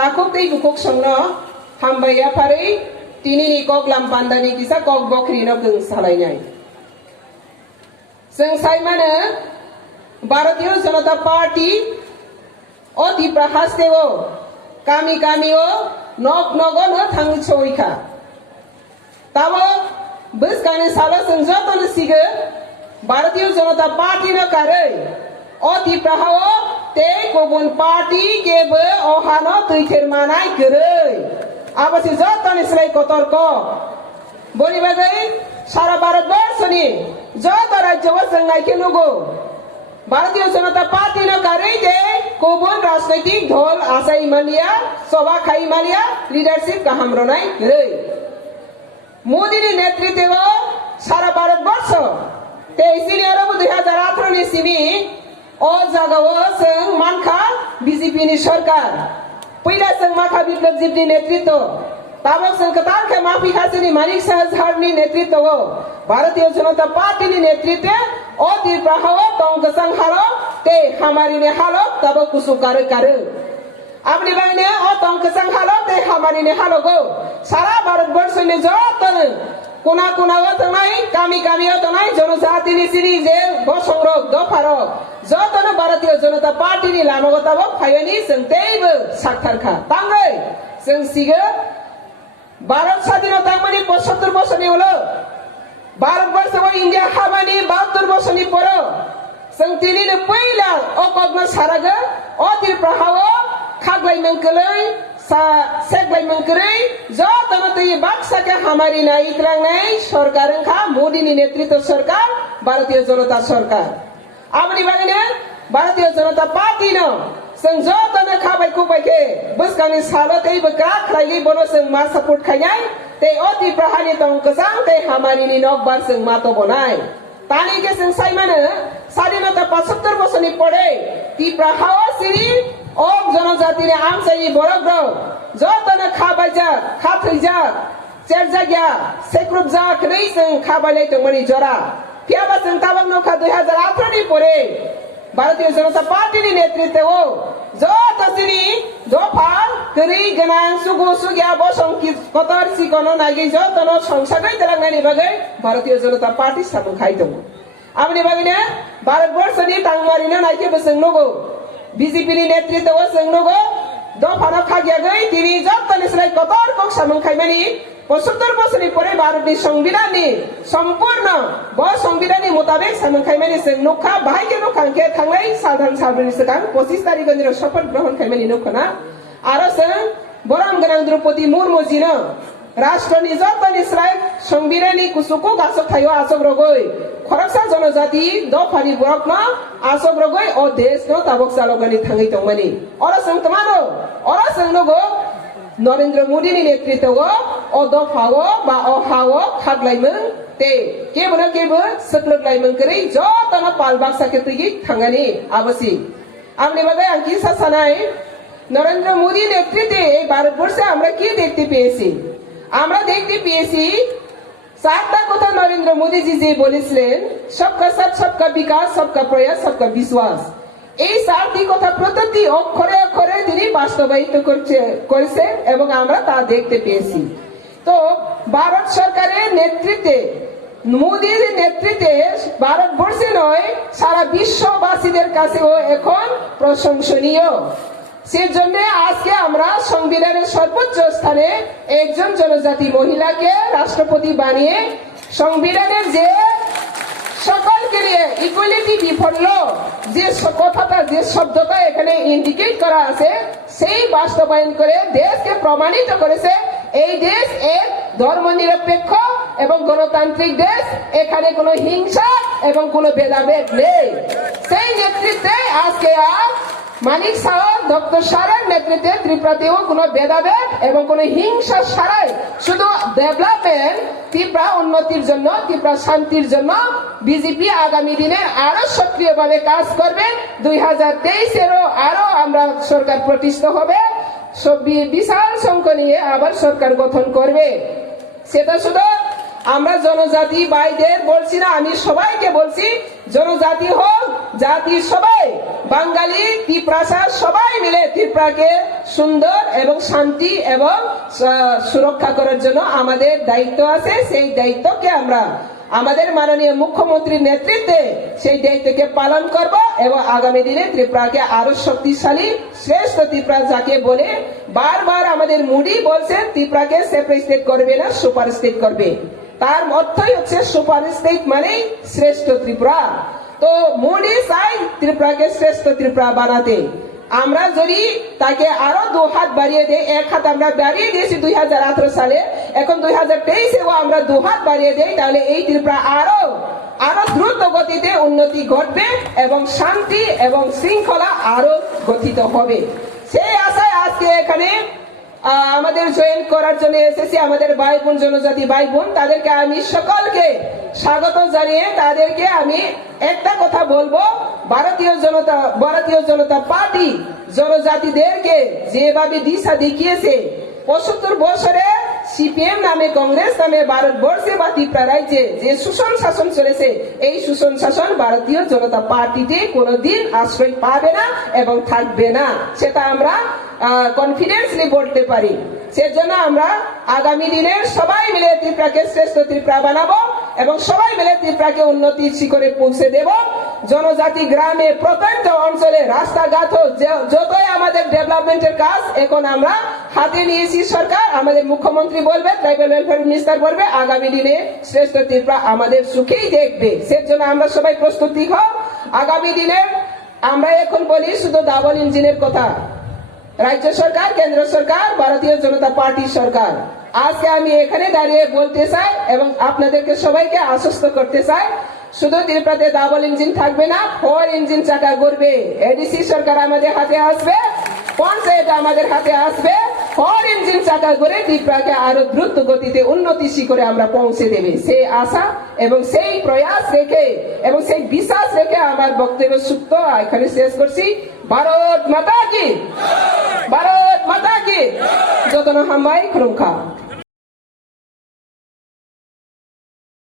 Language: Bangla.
takuk tei bukuk songno hambaya pare tini ni kok lampandani kisa kok bokri no gung salainai seng sai mana Bharatiya Janata Party o Tripura hasteo kami o nok nogo no thang choika tabo bus kane sala seng joto no sige Bharatiya Janata Party no kare o Tripura hao te kobun party ke be o hano tuikher manai kere abasi joto ni selai kotorko boni bagai sara Bharatbharsh ni joto rajya o seng nai ke nugo Bharatiya Janata Party no kare je kobun rajnaitik dhol asai malia soba khai malia leadership ka hamro nai kere Modi ni netritwe sara Bharatbharsh te isliye aro 2018 ni simi o jagao seng mankha BJP ni sarkar पहिला seng makha biplabjit ni netritw tabok seng katar ke mafi khasini Manik Sahar ni netritw Bharatiya Janata Party ni netritwe o Tripura hao tongkasang haro te hamari ne halo tabok kusukar kare আপনি বাংনে ও তংকসং হালো তে হামারি নে হালো গো সারা ভারতবর্ষ নে যতন কোনা কোনা ও তনাই কামি ও তনাই জনজাতি নি সিরি যে বসংরক দফারক যতন ভারতীয় জনতা পার্টি নি লামগতাব ফাইনি সংতেইব সাকথারখা তাঙ্গৈ जों सिगे भारत স্বাধীনতা মানে 75 বছর নি হলো ভারতবর্ষ ও ইন্ডিয়া হাবানি 72 বছর নি পর जों तिनिनो पहिला ओ कग्न सारागा ओ Tripura hao खागलाई मंकलै सेगलाई मंकरै जतन तै बाक्सा के हमारी नाई इतलांगनाय सरकार खा मोदी नि नेतृत्व सरकार भारतीय जनता सरकार आबनि बागने भारतीय जनता पार्टी न जों जतन खाबाय खुबाय के बसकानि सालो तै बक्रा खरायै बनो जों मा सपोर्ट खायनाय तै ओ Tripura हानि तंकसां तै हमारी नि नकबार जों मातो बनाय तानि के जों साइमानो स्वाधीनता 75 বছরনি পরে Tripura hao सिरि ओ जनजाति ने आम चाहिँ बरक दो जतन खाबायजा खाथैजा चेरजाग्या सेक्रुबजा खनै जों खाबायलाय दंमोन जरा फियाबा जों ताबाक नखा 2018 नि परे भारतीय जनता पार्टी नि नेतृत्व जतसिनि दफा करै गनां सुगु सुग्या बसंकि कतर सिकनो नागि जतन संसारै दलांनायनि बागै भारतीय जनता पार्टी साबु खाइ दं आबनि बागैने भारतबर्षनि तांमारिनो नायके बसं नगो BJP ni netritw जों नगो दफानो खागियागै तिनि जतन स्लाय कतर कक सामं खाइमानि 75 বছরनि परे भारतनि संविधाननि सम्पूर्ण ब संविधाननि मुताबिक सामं खाइमानि जों नखा बाहायके नखांके थांनाय साधारण साबनि सिगां 25 तारिखनि शपथ ग्रहण खाइमानि नखना आरो जों बराम गोनां द्रौपदी मुर्मु जिनो राष्ट्रनि जतन स्लाय संविधाननि कुसुकु गासक थायो आसक रगै खरकसा जनजाति दफानि बरकनो आसक रगै ओ देशनो ताबक चालगनि थाङै दंमानि अरा जों तमानो अरा जों नगो नरेंद्र मोदी नि नेतृत्व ओ दफाओ बा ओ हाओ खागलायमोन ते केबो केबो सकलगलायमोन करै जतन पालबाक्सा के तैगि थाङानि आबसि आमनि बागै आं কি সাসানাই नरेंद्र मोदी नेतृत्বে এই ভারতবর্ষে আমরা কি দেখতে পেয়েছি আমরা দেখতে পেয়েছি सातटा কথা नरेंद्र मोदी जी जे বলেছিলেন सबका साथ सबका विकास सबका प्रयास सबका विश्वास এই সাতটি কথা প্রতিটি অক্ষরে অক্ষরে তিনি বাস্তবায়িত করেছে এবং আমরা তা দেখতে পেয়েছি তো ভারত সরকারের নেতৃত্বে মোদির নেতৃত্বে ভারতবর্ষে নয় সারা বিশ্ববাসীদের কাছেও এখন প্রশংসনীয় সেজন্য আজকে আমরা সংবিধানের সর্বোচ্চ স্থানে একজন জনজাতি মহিলাকে রাষ্ট্রপতি বানিয়ে সংবিধানের যে সকলকে নিয়ে ইকুয়ালিটি বিফল্য যে কথাটা যে শব্দটা এখানে ইন্ডিকেট করা আছে সেই বাস্তবায়ন করে দেশকে প্রমাণিত করেছে এই দেশ এক ধর্মনিরপেক্ষ এবং গণতান্ত্রিক দেশ এখানে কোনো হিংসা এবং কোনো ভেদাভেদ নেই সেই নেতৃত্বে আজকে মানিক সাহা ডক্টর সারার নেতৃত্বে ত্রিপুরাতেও কোনো ভেদাভেদ এবং কোনো হিংসা ছাড়াই শুধু ডেভেলপমেন্ট ত্রিপুরা উন্নতির জন্য ত্রিপুরা শান্তির জন্য বিজেপি আগামী দিনে আরো সক্রিয়ভাবে কাজ করবে 2023-এরও আরো আমরা সরকার প্রতিষ্ঠা হবে বিশাল সংখ্যা নিয়ে আবার সরকার গঠন করবে সেটা শুধু আমরা জনজাতি ভাইদের বলছি না আমি সবাইকে বলছি জনজাতি হোক জাতি সবাই বাঙালি ত্রিপুরা সবাই মিলে ত্রিপুরাকে সুন্দর এবং শান্তি এবং সুরক্ষা করার জন্য আমাদের দায়িত্ব আছে। সেই দায়িত্বকে আমরা আমাদের মাননীয় মুখ্যমন্ত্রীর নেতৃত্বে সেই দায়িত্বকে পালন করব এবং আগামী দিনে ত্রিপুরাকে আরো শক্তিশালী শ্রেষ্ঠ ত্রিপুরা যাকে বলে বারবার আমাদের মুডি বলছেন ত্রিপুরাকে সেপারেট স্টেট করবে না, সুপার স্টেট করবে। তার অর্থই হচ্ছে সুপার স্টেট মানে শ্রেষ্ঠ ত্রিপুরা। তো মুডি চাই ত্রিপুরাকে শ্রেষ্ঠ ত্রিপুরা বানাতে। আমরা যদি তাকে আরো 2 হাত বাড়িয়ে দেই, 1 হাত আমরা বাড়িয়ে দিয়েছি 2018 সালে, এখন 2023-এও আমরা 2 হাত বাড়িয়ে দেই, তাহলে এই ত্রিপুরা আরো দ্রুত গতিতে উন্নতি ঘটবে এবং শান্তি এবং শৃঙ্খলা আরো গঠিত হবে। সেই আশায় আজকে এখানে আমাদের জয়েন করার জন্য এসেছি আমাদের ভাই বোন, জনজাতি ভাই বোন। তাদেরকে আমি সকলকে স্বাগত জানিয়ে তাদেরকে আমি একটা কথা বলবো, ভারতীয় জনতা পার্টি জনজাতিদেরকে যেভাবে দিশা দেখিয়েছে 75 বছরে সিপিএম নামে, কংগ্রেস নামে ভারতবর্ষে বা ত্রিপুরা রাজ্যে যে শোষণ শাসন চলেছে, এই শোষণ শাসন ভারতীয় জনতা পার্টিতে কোনোদিন আশ্রয় পাবে না এবং থাকবে না, সেটা আমরা কনফিডেন্সলি বলতে পারি। সেজন্য আমরা আগামী দিনে সবাই মিলে ত্রিপুরাকে শ্রেষ্ঠ ত্রিপুরা বানাবো এবং সবাই মিলে ত্রিপুরাকে উন্নতির শিখরে পৌঁছে দেব। জনজাতি গ্রামে প্রত্যন্ত অঞ্চলে রাস্তাঘাট যতই আমাদের ডেভেলপমেন্টের কাজ এখন আমরা হাতে নিয়েছি, সরকার আমাদের মুখ্যমন্ত্রী বলবে, ট্রাইবাল ওয়েলফেয়ার মিনিস্টার বলবে, আগামী দিনে শ্রেষ্ঠ ত্রিপুরা আমাদের সুখেই দেখবে। সেজন্য আমরা সবাই প্রস্তুতি হও। আগামী দিনে আমরা এখন বলি শুধু ডাবল ইঞ্জিনের কথা, রাজ্য সরকার, কেন্দ্র সরকার, ভারতীয় জনতা পার্টি সরকার। আজকে আমি এখানে দাঁড়িয়ে বলতে চাই এবং আপনাদেরকে সবাইকে আশ্বস্ত করতে চাই, শুধু ত্রিপুরাতে ডাবল ইঞ্জিন থাকবে না, 4 ইঞ্জিন চাকা ঘুরবে। এডিসি সরকার আমাদের হাতে আসবে, পঞ্চায়েত আমাদের হাতে আসবে, 4 ইঞ্জিন চাকা ঘুরে ত্রিপুরাকে আরো দ্রুত গতিতে উন্নতি শিখরে আমরা পৌঁছে দেবে। সেই আশা এবং সেই প্রয়াস রেখে এবং সেই বিশ্বাস রেখে আমার বক্তব্য সুপ্ত এখানে শেষ করছি। ভারত মাতা কি, ভারত মাতা কি, যতন হাম্বাই খুরুমখা।